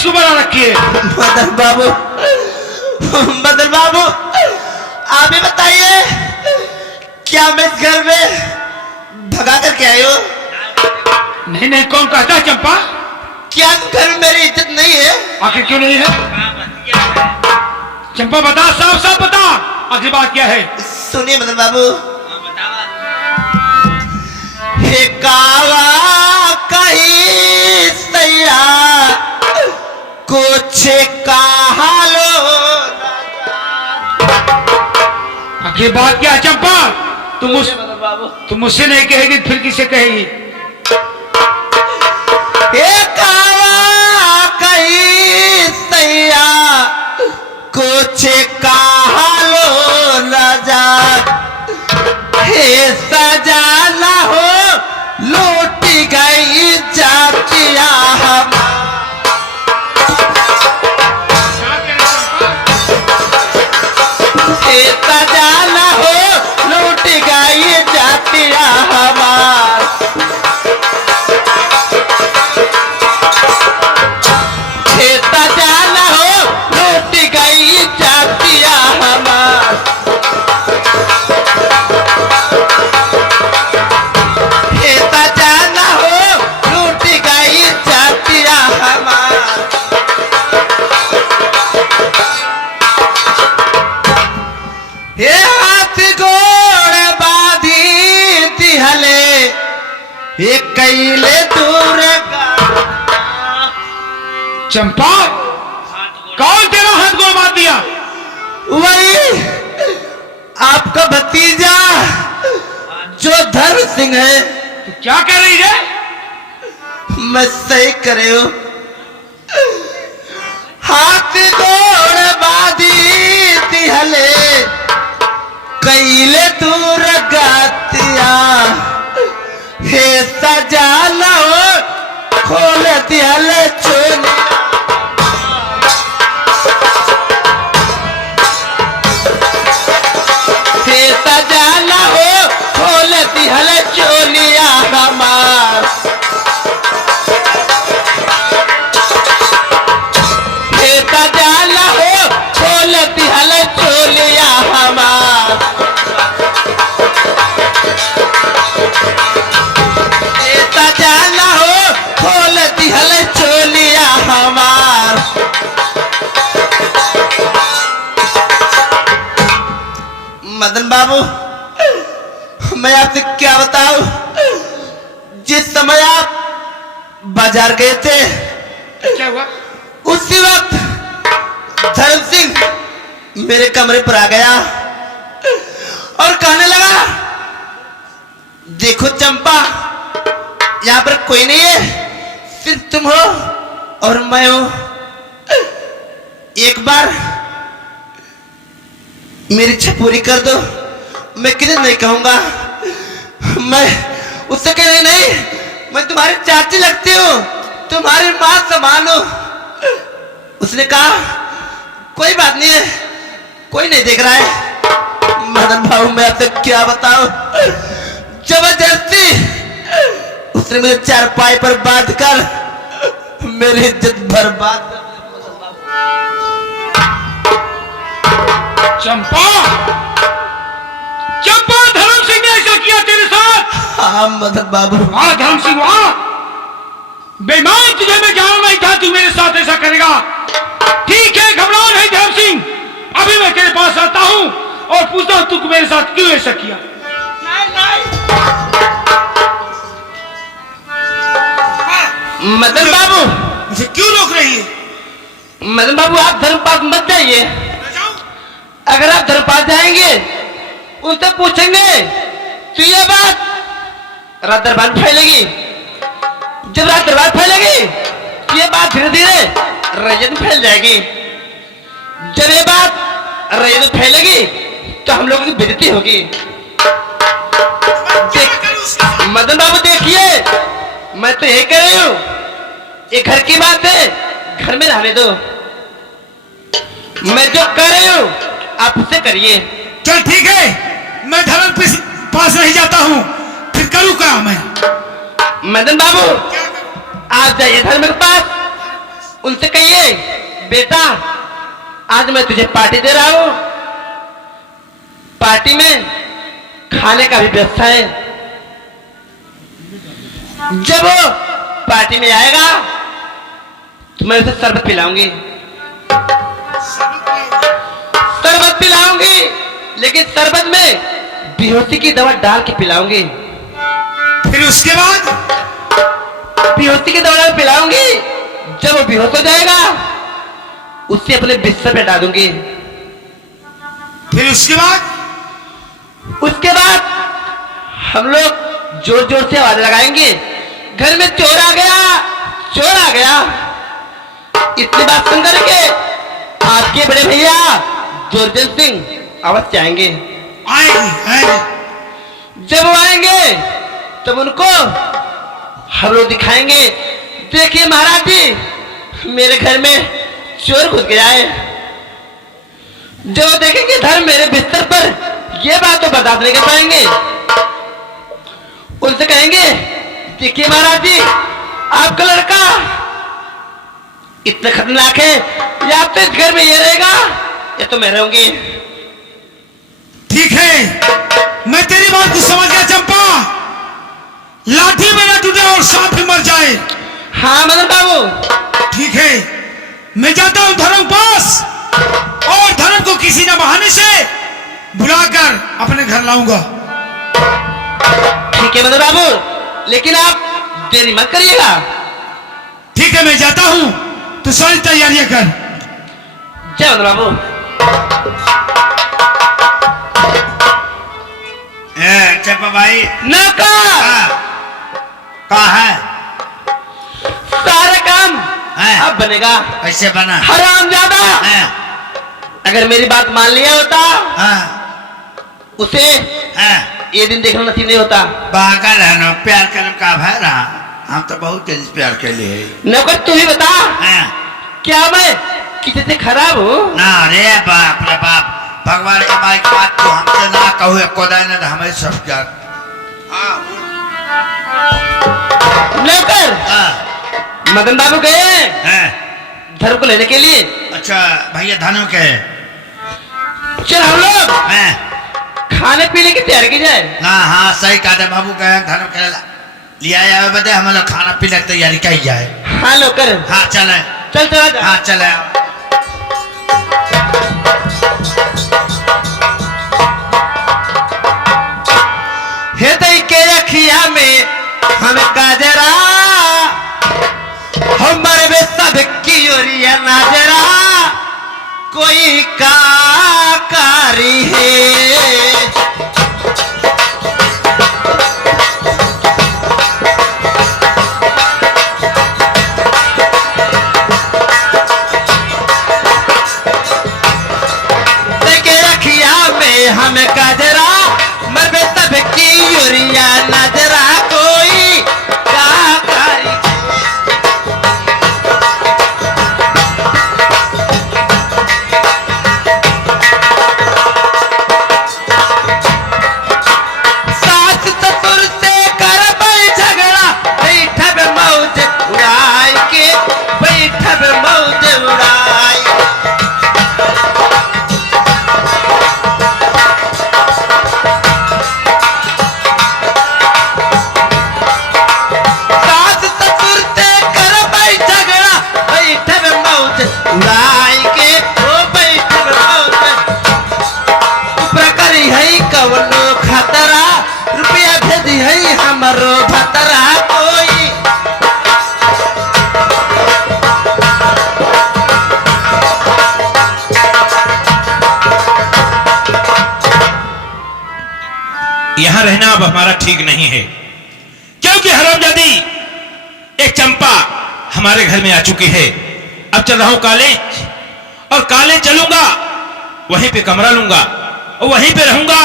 क्यों बना रखी है? मदन बाबू आप ही बताइए, क्या मैं इस घर में भगा करके आए हो? नहीं नहीं, कौन कहता है चंपा? क्या घर में मेरी इज्जत नहीं है? आखिर क्यों नहीं है? चंपा बता, साफ साफ बता, आखिर बात क्या है? सुनिए मदन बाबू, हे कावा कहीं सैया कुछ कहा लो। आखिर बात क्या है चंपा? तुम मुझसे नहीं कहेगी फिर किसे कहेगी? हे कावा कहीं सैया कुछ कहा लो राजा, हे सजाना हो लूट गई जातिया हम। हे सजाना हो लूट गई जातिया हमार। हे सजाना हो लूट गई जातिया हमार। हे सजाना हो लूट गई जातिया हमार। हे हाथ गोड़ बाधी दिहले हे कैले दूर चंपा, कौन तेरा हाथ गोड़ मार दिया? वही आपका भतीजा जो धर्म सिंह है। तू क्या कह रही है? मैं सही करे हो। हाथ गोड़ बाधी दिहले कैले दूर गातिया, हे सजाना हो खोल दिहले चोलिया। हे सजाना हो खोल दिहले चोलिया हमार। हे सजाना हो खोल दिहले चोलिया हमार। हे सजाना हो खोल दिहले चोलिया हमार। मदन बाबू मैं आपसे क्या बताऊं, जिस समय आप बाजार गए थे क्या हुआ? उसी वक्त धर्म सिंह मेरे कमरे पर आ गया और कहने लगा, देखो चंपा यहाँ पर कोई नहीं है, सिर्फ तुम हो और मैं हूं। एक बार मेरी इच्छा पूरी कर दो। मैं किसी नहीं कहूंगा, मैं उससे कह रही नहीं, मैं तुम्हारी चाची लगती हूँ, तुम्हारी माँ समान हो। उसने कहा कोई बात नहीं है, कोई नहीं देख रहा है। मदन बाबू मैं आपसे क्या बताऊं, जबरदस्ती उसने मुझे चारपाई पर बांध कर मेरी इज्जत बर्बाद कर दी। चंपा, चंपा, धर्म सिंह ने ऐसा किया तेरे साथ? हाँ मदन बाबू। हाँ धर्म सिंह, वहां बेईमान, तुझे मैं जाना नहीं था तू मेरे साथ ऐसा करेगा। ठीक है, घबराओ नहीं धर्म सिंह, अभी मैं तेरे पास आता हूं और पूछता हूं तू मेरे साथ क्यों ऐसा किया। मदन बाबू मुझे क्यों रोक रही है? मदन बाबू आप धर्मपाल मत जाइए। अगर आप धर्मपाल जाएंगे उनसे पूछेंगे तो ये बात रात दरबार फैलेगी। जब रात दरबार फैलेगी तो ये बात धीरे धीरे रजत में फैल जाएगी। जब ये बात रजत में फैलेगी तो हम लोगों की बेइज्जती होगी। मदन बाबू देखिए, मैं तो यही कह रही हूँ, ये घर की बात है, घर में रहने दो। मैं जो कर रही हूँ आप उससे करिए। चल ठीक है, मैं धर्म पास नहीं जाता हूँ, फिर करूँ क्या मैं? मदन बाबू आप जाइए धर्म के पास, उनसे कहिए बेटा आज मैं तुझे पार्टी दे रहा हूं, पार्टी में खाने का भी व्यवस्था है। जब वो पार्टी में आएगा तो मैं उसे शरबत पिलाऊंगी, शरबत पिलाऊंगी, लेकिन शरबत में बेहोशी की दवा डाल के पिलाऊंगी। फिर उसके बाद बेहोशी की दवा पिलाऊंगी, जब वो बेहोश हो जाएगा उसे अपने बिस्तर पे डाल दूंगी। फिर उसके बाद हम लोग जोर जोर से आवाज लगाएंगे, घर में चोर आ गया, चोर आ गया। इतनी बात सुन करके आपके बड़े भैया जोरजन सिंह अवश्य आएंगे। जब वो आएंगे तब उनको हम लोग दिखाएंगे, देखिए महाराज जी मेरे घर में चोर घुस गया है। जो देखेंगे धर्म मेरे बिस्तर पर, ये बात तो बर्दाश्त नहीं कर पाएंगे। उनसे कहेंगे देखिए महाराज जी आपका लड़का इतना खतरनाक है, या तो इस घर में ये रहेगा या तो मैं रहूंगी। ठीक है, मैं तेरी बात को समझ गया चंपा। लाठी में न टूटे और सांप भी मर जाए। हाँ मदन बाबू। ठीक है, मैं जाता हूं धर्म पास और धर्म को किसी न बहाने से बुलाकर अपने घर लाऊंगा। ठीक है मदन बाबू, लेकिन आप देरी मत करिएगा। ठीक है, मैं जाता हूं, तू सारी तैयारियां कर। जय मदन बाबू। चंपा भाई नौकर कहाँ है? सारा काम अब बनेगा। कैसे बना? हरामजादा अगर मेरी बात मान लिया होता उसे ये दिन देखना नसीब नहीं होता। पागल है ना, प्यार करने का भय रहा, हम तो बहुत तेज प्यार के लिए। नौकर तू ही बता क्या मैं किसी से खराब हूँ? ना रे बाप रे बाप, भगवान के माई की बात तो हमसे ना कहो, कोदाई ने हमें सब क्या। नौकर मदन बाबू गए धर्म को लेने के लिए। अच्छा भैया धनु के, चल हम लोग खाने पीने की तैयारी की जाए। हाँ हाँ सही कहा बाबू गए धर्म के लिया जाए, बता हम लोग खाना पीने की तैयारी की जाए। हाँ नौकर। हाँ चले, चल चला जा। हाँ चले। हे दई के रखिया में हम काजरा, हमारे में सब की ओरिया नाजरा, कोई काकारी है। देखे रखिया में हम काजरा, मरबे सब की ओरिया नाजरा, कोई काकारी। सास ससुर से कर झगड़ा, बैठब मौज उड़ाई के, बैठब मौज उड़ाई। सास ससुर से कर झगड़ा, बैठब मौज उड़ाई के, ओ बैठब मौज। ऊपर करी है कवनो खतरा, रुपया भेजी है हमरो भतरा कोई। यहां रहना अब हमारा ठीक नहीं है, क्योंकि हरामजादी एक चंपा हमारे घर में आ चुकी है। अब चल रहा हूं कॉलेज, और कॉलेज चलूंगा, वहीं पे कमरा लूंगा और वहीं पे रहूंगा,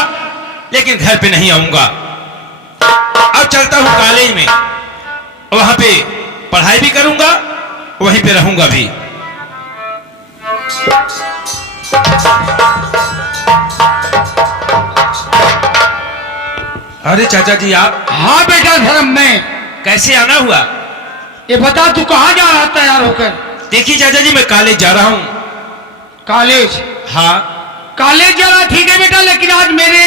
लेकिन घर पे नहीं आऊंगा। अब चलता हूं कॉलेज में, वहां पे पढ़ाई भी करूंगा, वहीं पे रहूंगा भी। अरे चाचा जी आप? हाँ बेटा धर्म में कैसे आना हुआ? ये बता तू कहाँ जा रहा तैयार होकर? देखिए चाचा जी, मैं कॉलेज जा रहा हूँ। कॉलेज? हाँ कॉलेज जा रहा, ठीक है बेटा, लेकिन आज मेरे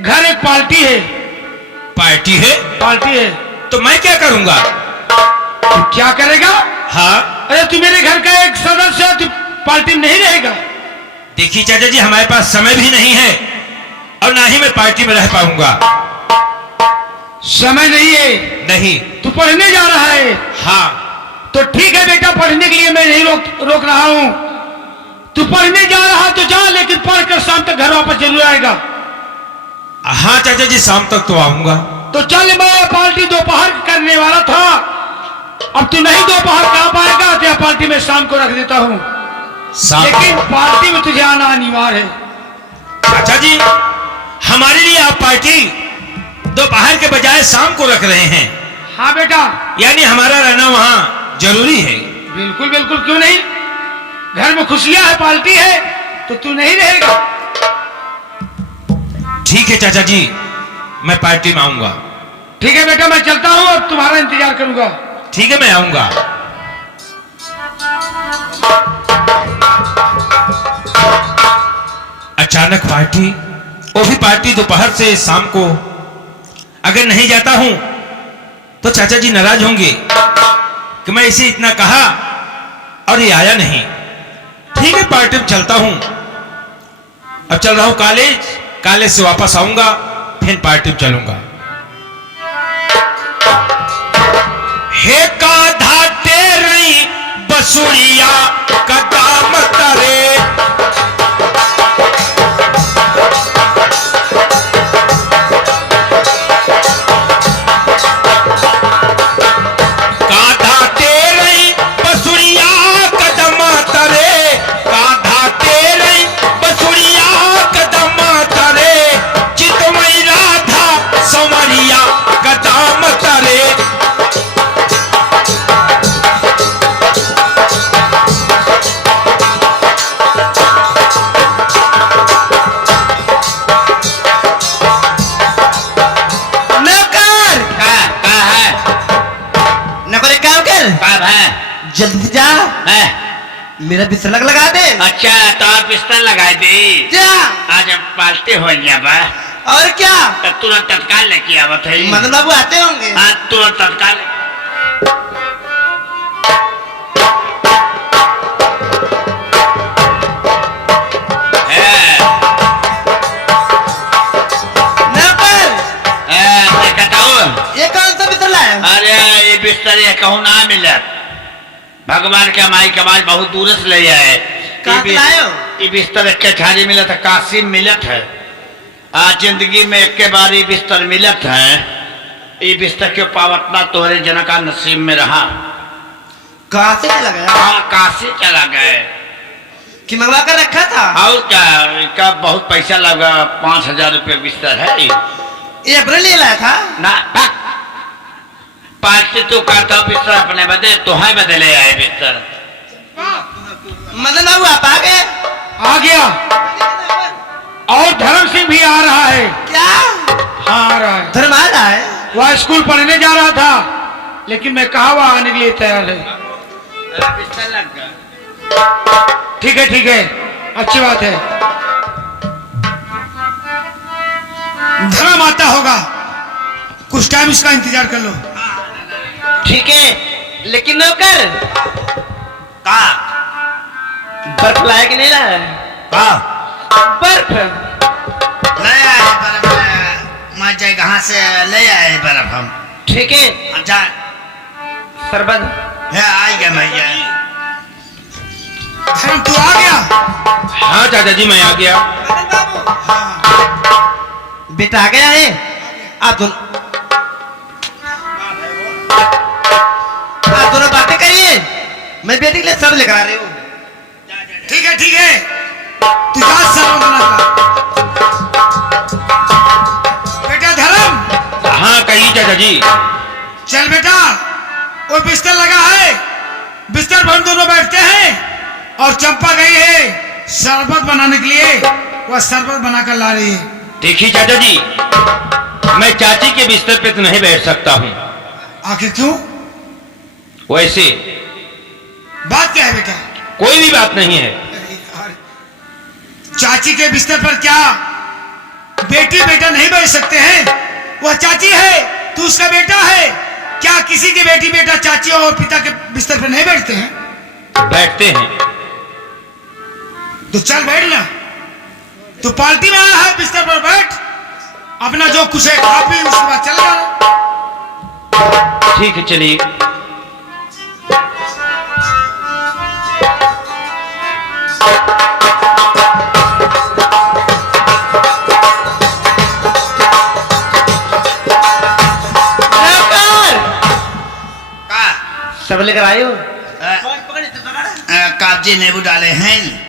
घर एक पार्टी है। पार्टी है? पार्टी है तो मैं क्या करूंगा? तू क्या करेगा? हाँ अरे तू मेरे घर का एक सदस्य है, तू पार्टी में नहीं रहेगा? देखिए चाचा जी, हमारे पास समय भी नहीं है और ना ही मैं पार्टी में रह पाऊंगा। समय नहीं है? नहीं। तू पढ़ने जा रहा है? हाँ। तो ठीक है बेटा, पढ़ने के लिए मैं नहीं रोक रहा हूं। तू पढ़ने जा रहा तो जा, लेकिन पढ़कर शाम तक घर वापस जरूर आएगा। हाँ चाचा जी, शाम तक तो आऊंगा। तो चल, मैं पार्टी दोपहर करने वाला था, अब तू नहीं दोपहर का पाएगा, तो पार्टी में शाम को रख देता हूं। लेकिन पार्टी में तुझे आना अनिवार्य है। चाचा जी, हमारे लिए आप पार्टी दोपहर के बजाय शाम को रख रहे हैं? हाँ बेटा। यानी हमारा रहना वहां जरूरी है? बिल्कुल बिल्कुल, क्यों नहीं। घर में खुशियां है, पार्टी है, तो तू नहीं रहेगा? ठीक है चाचा जी, मैं पार्टी में आऊंगा। ठीक है बेटा, मैं चलता हूं और तुम्हारा इंतजार करूंगा। ठीक है, मैं आऊंगा। अचानक पार्टी, वो भी पार्टी दोपहर से शाम को। अगर नहीं जाता हूं तो चाचा जी नाराज होंगे कि मैं इसे इतना कहा और ये आया नहीं। ठीक है, पार्टी में चलता हूं। अब चल रहा हूं कॉलेज, कॉलेज से वापस आऊंगा, फिर पार्टी में चलूंगा। हे काधा तेरी बसुरिया कदम तरे, काधा तेरी बसुरिया कदम तरे, काधा तेरी बसुरिया कदम तरे, चितमई राधा संवरिया कदम तरे। जल्दी जा, मेरा बिस्तर लगा दे। अच्छा, तो आप बिस्तर लगा दे। जा। आज पार्टी हो बा। और क्या? तो तुरंत तत्काल लेके आवत है। मदन बाबू आते होंगे। हाँ, तुरंत तत्काल। ये कौन सा बिस्तर लाया? अरे ये बिस्तर ये कहूँ ना मिलत, भगवान के माई के बाद बहुत दूर से ले आए। ये बिस्तर के झाड़ी मिलत है, काशी मिलत है। आज जिंदगी में एक के बार ये बिस्तर मिलत है। ये बिस्तर के पावतना तोहरे जना का नसीब में रहा। काशी चला गया? हाँ, काशी चला गए। कि मंगवा कर रखा था? और क्या, इसका बहुत पैसा लगा, 5,000 रुपये बिस्तर है। ये अपने लिए लाया था ना? पार्टी तो करता हूँ, बिस्तर अपने बदले तो है, बदले आए बिस्तर। मदन बाबू आप आ गए? आ गया। और धर्म सिंह भी आ रहा है। क्या? हाँ, आ रहा है। धर्म आ रहा है? वह स्कूल पढ़ने जा रहा था, लेकिन मैं कहा वह आने के लिए तैयार है। बिस्तर लग गया। ठीक है, ठीक है, अच्छी बात है। धर्म आता होगा, कुछ टाइम इसका इंतजार कर लो। ठीक है, लेकिन नौकर का बर्फ लाया कि नहीं लाया? बर्फ ले आए बर्फ, मैं जाए कहाँ से ले आए बर्फ हम। ठीक है, अच्छा, सरबत है आएगा भैया। धर्म तू आ गया? हाँ चाचा जी, मैं आ गया। बेटा आ गया है। आप दोनों बातें करिए, मैं बेटी के लिए सब लेकर आ रही हूँ। ठीक है, ठीक है, तू जा सर्वमंगला का। बेटा धर्म। हाँ कहिए चाचा जी। चल बेटा, वो बिस्तर लगा है, बिस्तर पर हम दोनों बैठते हैं। और चंपा गई है शरबत बनाने के लिए, वह शरबत बनाकर ला रही है। देखिए चाचा जी, मैं चाची के बिस्तर पे तो नहीं बैठ सकता हूं। आखिर क्यों? वैसे बात क्या है बेटा? कोई भी बात नहीं है। अरे यार, चाची के बिस्तर पर क्या बेटी बेटा नहीं बैठ सकते हैं? वह चाची है, तू उसका बेटा है। क्या किसी की बेटी बेटा चाची और पिता के बिस्तर पर नहीं बैठते हैं? बैठते हैं। तो चल बैठ ना, तू पार्टी में आया है, बिस्तर पर बैठ, अपना जो कुछ है खा पी, उसके बाद चल जाना। ठीक है, चलिए। सब लेकर आए हो? कागजी नींबू डाले हैं।